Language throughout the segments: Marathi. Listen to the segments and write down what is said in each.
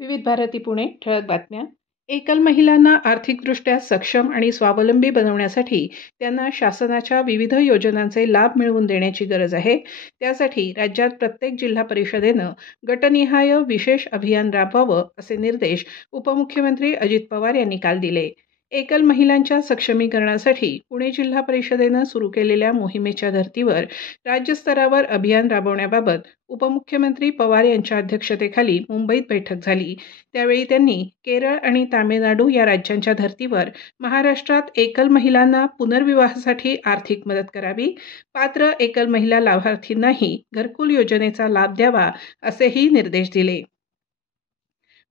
विविध भारती पुणे ठळक बातम्या. एकल महिलांना आर्थिकदृष्ट्या सक्षम आणि स्वावलंबी बनवण्यासाठी त्यांना शासनाच्या विविध योजनांचे लाभ मिळवून देण्याची गरज आहे. त्यासाठी राज्यात प्रत्येक जिल्हा परिषदेनं गटनिहाय विशेष अभियान राबवावं असे निर्देश उपमुख्यमंत्री अजित पवार यांनी काल दिले. एकल महिलांच्या सक्षमीकरणासाठी पुणे जिल्हा परिषदेनं सुरू केलेल्या मोहिमेच्या धर्तीवर राज्यस्तरावर अभियान राबवण्याबाबत उपमुख्यमंत्री पवार यांच्या अध्यक्षतेखाली मुंबईत बैठक झाली. त्यावेळी त्यांनी केरळ आणि तामिळनाडू या राज्यांच्या धर्तीवर महाराष्ट्रात एकल महिलांना पुनर्विवाहासाठी आर्थिक मदत करावी, पात्र एकल महिला लाभार्थींनाही घरकुल योजनेचा लाभ द्यावा असेही निर्देश दिले.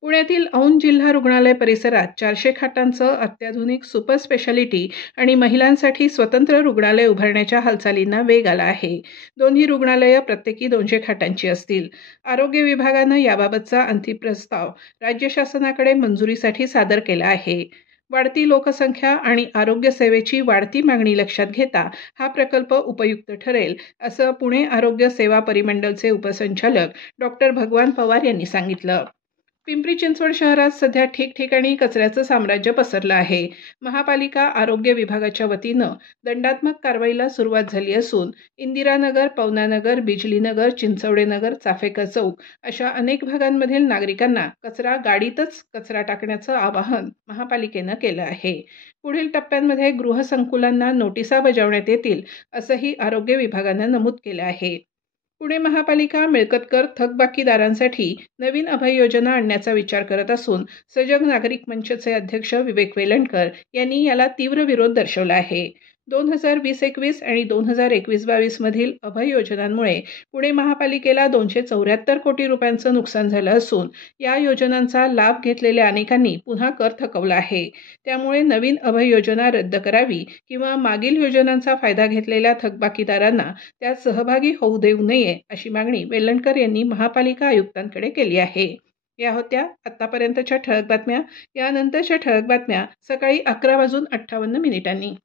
पुण्यातील औंध जिल्हा रुग्णालय परिसरात 400 खाटांचं अत्याधुनिक सुपर स्पेशालिटी आणि महिलांसाठी स्वतंत्र रुग्णालय उभारण्याच्या हालचालींना वेग आला आहे. दोन्ही रुग्णालयं प्रत्येकी 200 खाटांची असतील. आरोग्य विभागानं याबाबतचा अंतिम प्रस्ताव राज्य शासनाकडे मंजुरीसाठी सादर केला आहे. वाढती लोकसंख्या आणि आरोग्य सेवेची वाढती मागणी लक्षात घेता हा प्रकल्प उपयुक्त ठरेल, असं पुणे आरोग्य सेवा परिमंडलचे उपसंचालक डॉक्टर भगवान पवार यांनी सांगितलं. पिंपरी चिंचवड शहरात सध्या ठिकठिकाणी कचऱ्याचं साम्राज्य पसरलं आहे. महापालिका आरोग्य विभागाच्या वतीनं दंडात्मक कारवाईला सुरुवात झाली असून इंदिरानगर, पवनानगर, बिजलीनगर, चिंचवडेनगर, चाफेकर चौक अशा अनेक भागांमधील नागरिकांना कचरा गाडीतच कचरा टाकण्याचं आवाहन महापालिकेनं केलं आहे. पुढील टप्प्यांमध्ये गृहसंकुलांना नोटिसा बजावण्यात येतील, असंही आरोग्य विभागानं नमूद केलं आहे. पुणे महापालिका मिळकत कर थकबाकीदारांसाठी नवीन अभय योजना आणण्याचा विचार करत असून सजग नागरिक मंचचे अध्यक्ष विवेक वेलणकर यांनी याला तीव्र विरोध दर्शवला आहे. 2020-21 आणि 2021-22 मधील अभय योजनांमुळे पुणे महापालिकेला 274 कोटी रुपयांचं नुकसान झालं असून या योजनांचा लाभ घेतलेल्या अनेकांनी पुन्हा कर थकवला आहे. त्यामुळे नवीन अभय योजना रद्द करावी किंवा मागील योजनांचा फायदा घेतलेल्या थकबाकीदारांना त्यात सहभागी होऊ देऊ नये अशी मागणी वेलणकर यांनी महापालिका आयुक्तांकडे केली आहे. या होत्या आतापर्यंतच्या ठळक बातम्या. यानंतरच्या ठळक बातम्या सकाळी 11:58 मिनिटांनी.